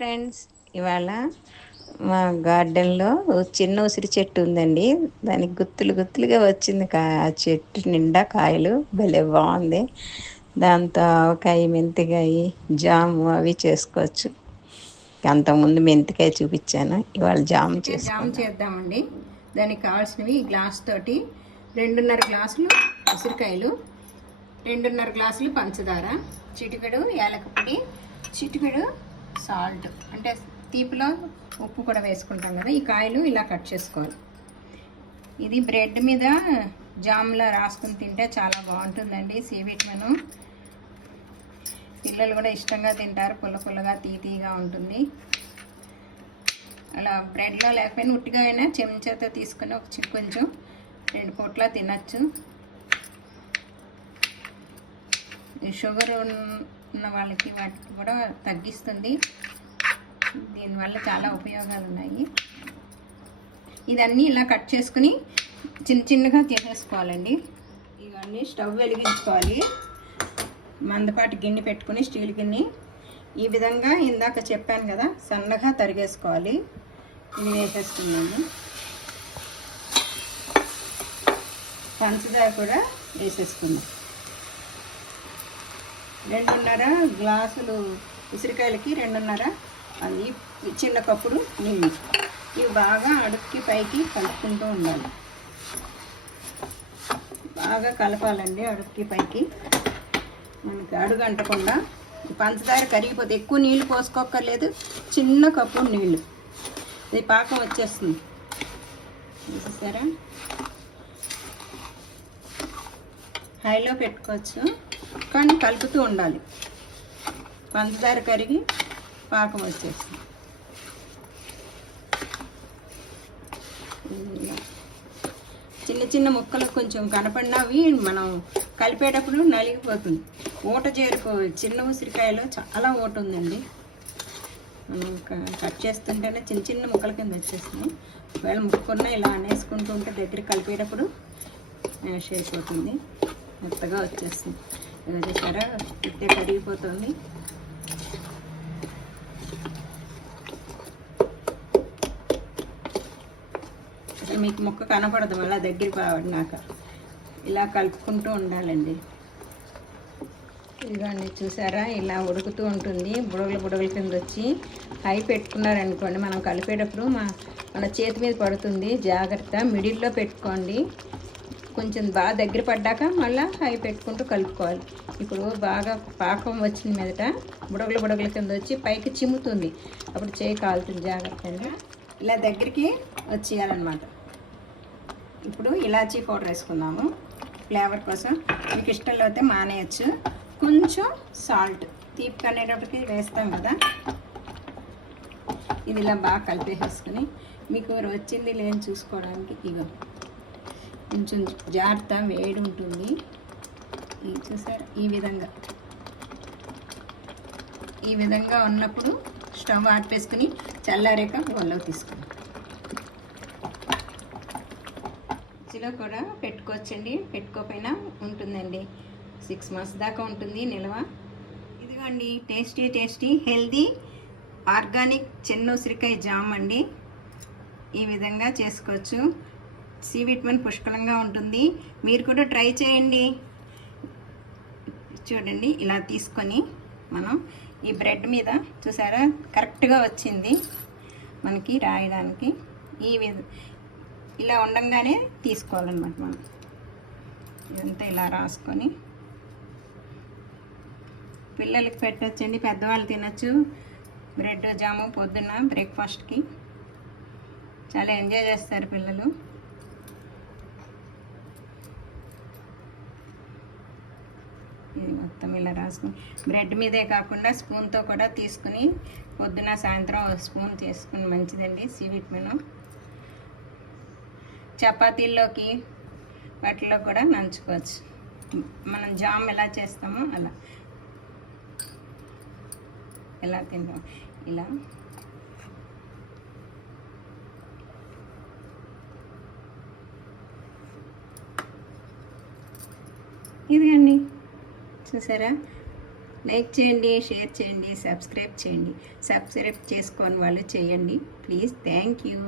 Friends, ఇవాళ మా గార్డెన్లో చిన్న ఉసిరి చెట్టు ఉందండి. దానికి గుత్తులు గుత్తులుగా వచ్చింది. ఆ చెట్టు నిండా కాయలు భలే బాగుంది. దాంతో ఆవకాయ, మెంతికాయ, జాము అవి చేసుకోవచ్చు. అంతకుముందు మెంతికాయ చూపించాను, ఇవాళ జాము చేద్దామండి. దానికి కావాల్సినవి గ్లాస్ తోటి 2.5 గ్లాసులు ఉసిరికాయలు, 2.5 గ్లాసులు పంచదార, చిటికెడు యాలకుపొడి, చిటికెడు సాల్ట్, అంటే తీపిలో ఉప్పు కూడా వేసుకుంటాం కదా. ఈ కాయలు ఇలా కట్ చేసుకోవాలి. ఇది బ్రెడ్ మీద జామ్లా రాసుకుని తింటే చాలా బాగుంటుందండి. సి విటమిన్, పిల్లలు కూడా ఇష్టంగా తింటారు. పుల్ల పుల్లగా తీగా ఉంటుంది. అలా బ్రెడ్లో లేకపోయినా ఉట్టిగా అయినా చెంచాతో తీసుకుని కొంచెం 2 పూట్ల తినచ్చు. షుగర్ ఉన్న వాళ్ళకి వాటికి కూడా తగ్గిస్తుంది. దీనివల్ల చాలా ఉపయోగాలు ఉన్నాయి. ఇదన్నీ ఇలా కట్ చేసుకుని చిన్న చిన్నగా చేసేసుకోవాలండి. ఇవన్నీ స్టవ్ వెలిగించుకోవాలి. మందపాటి గిన్నె పెట్టుకుని, స్టీల్ గిన్నె, ఈ విధంగా ఇందాక చెప్పాను కదా సన్నగా తరిగేసుకోవాలి. ఇది వేసేసుకున్నాము. పంచదార కూడా వేసేసుకున్నాం. 2.5 గ్లాసులు ఉసిరికాయలకి 2.5 అది చిన్న కప్పుడు నీళ్ళు. ఇవి బాగా అడుక్కి పైకి కలుపుకుంటూ ఉండాలి. బాగా కలపాలండి అడుక్కి పైకి, మనకి అడుగు అంటకుండా. పంచదార కరిగిపోతే ఎక్కువ నీళ్ళు పోసుకోక్కర్లేదు. చిన్న కప్పు నీళ్ళు, ఇది పాకం వచ్చేస్తుంది. చూసారా, హైలో పెట్టుకోవచ్చు, కానీ కలుపుతూ ఉండాలి. పంచదార కరిగి పాకం వచ్చేస్తుంది. చిన్న చిన్న ముక్కలు కొంచెం కనపడినవి మనం కలిపేటప్పుడు నలిగిపోతుంది. ఊట చేరుకో. చిన్న ఉసిరికాయలో చాలా ఊట ఉందండి. మనం కట్ చేస్తుంటేనే చిన్న చిన్న ముక్కల కింద వచ్చేస్తుంది. ఒకవేళ ముక్కున్న ఇలా అనేసుకుంటూ ఉంటే దగ్గర కలిపేటప్పుడు మ్యాష్ అయిపోతుంది, మెత్తగా వచ్చేస్తుంది. ఇలా చేసారా, ఇట్టే కరిగిపోతుంది. మీకు ముక్క కనపడదు, మళ్ళీ దగ్గరికి పడినాక ఇలా కలుపుకుంటూ ఉండాలండి. ఇదిగోండి, చూసారా, ఇలా ఉడుకుతూ ఉంటుంది. బుడగలు కింద వచ్చి హై పెట్టుకున్నారనుకోండి, మనం కలిపేటప్పుడు మన చేతి మీద పడుతుంది. జాగ్రత్త, మిడిల్లో పెట్టుకోండి. కొంచెం బాగా దగ్గర పడ్డాక మళ్ళీ హై పెట్టుకుంటూ కలుపుకోవాలి. ఇప్పుడు బాగా పాకం వచ్చిన మీదట బుడగలు కింద వచ్చి పైకి చిమ్ముతుంది. అప్పుడు చేయి కాలుతుంది. జాగ్రత్తగా ఇలా దగ్గరికి వచ్చేయాలన్నమాట. ఇప్పుడు ఇలాచీ పౌడర్ వేసుకుందాము ఫ్లేవర్ కోసం. మీకు ఇష్టం లేకపోతే మానేయచ్చు. కొంచెం సాల్ట్, తీపి కనేటప్పటికి వేస్తాం కదా. ఇది ఇలా బాగా కలిపేసుకుని, మీకు వచ్చింది లేని చూసుకోవడానికి ఇగో కొంచెం జాగ్రత్త, వేడి ఉంటుంది. చూసారు, ఈ విధంగా ఉన్నప్పుడు స్టవ్ ఆర్పేసుకుని చల్లారాక బౌల్లో తీసుకుని ఫ్రిడ్జ్లో కూడా పెట్టుకోవచ్చండి. పెట్టుకోకపోయినా ఉంటుందండి. 6 months దాకా ఉంటుంది నిల్వ. ఇదిగోండి, టేస్టీ హెల్దీ ఆర్గానిక్ చిన్న ఉసిరికాయ జామ్ అండి. ఈ విధంగా చేసుకోవచ్చు. సి విటమిన్ పుష్కలంగా ఉంటుంది. మీరు కూడా ట్రై చేయండి. చూడండి, ఇలా తీసుకొని మనం ఈ బ్రెడ్ మీద, చూసారా, కరెక్ట్గా వచ్చింది మనకి రాయడానికి. ఇలా ఉండంగానే తీసుకోవాలన్నమాట. మనం ఇదంతా ఇలా రాసుకొని పిల్లలకి పెట్టచ్చండి, పెద్దవాళ్ళు తినచ్చు. బ్రెడ్ జాము పొద్దున్న బ్రేక్ఫాస్ట్కి చాలా ఎంజాయ్ చేస్తారు పిల్లలు. ఇది మొత్తం ఇలా రాసుకుని బ్రెడ్ మీదే కాకుండా స్పూన్తో కూడా తీసుకుని పొద్దున సాయంత్రం స్పూన్ చేసుకుని మంచిదండి. సి విటమిన్ చపాతీల్లోకి వాటిలో కూడా నంచుకోవచ్చు. మనం జామ్ ఎలా చేస్తామో అలా ఎలా తింటాం. ఇలా ఇదిగండి, చూసారా, లైక్ చేయండి, షేర్ చేయండి, సబ్స్క్రైబ్ చేయండి. సబ్స్క్రైబ్ చేసుకోని వాళ్ళు చేయండి ప్లీజ్. Thank you.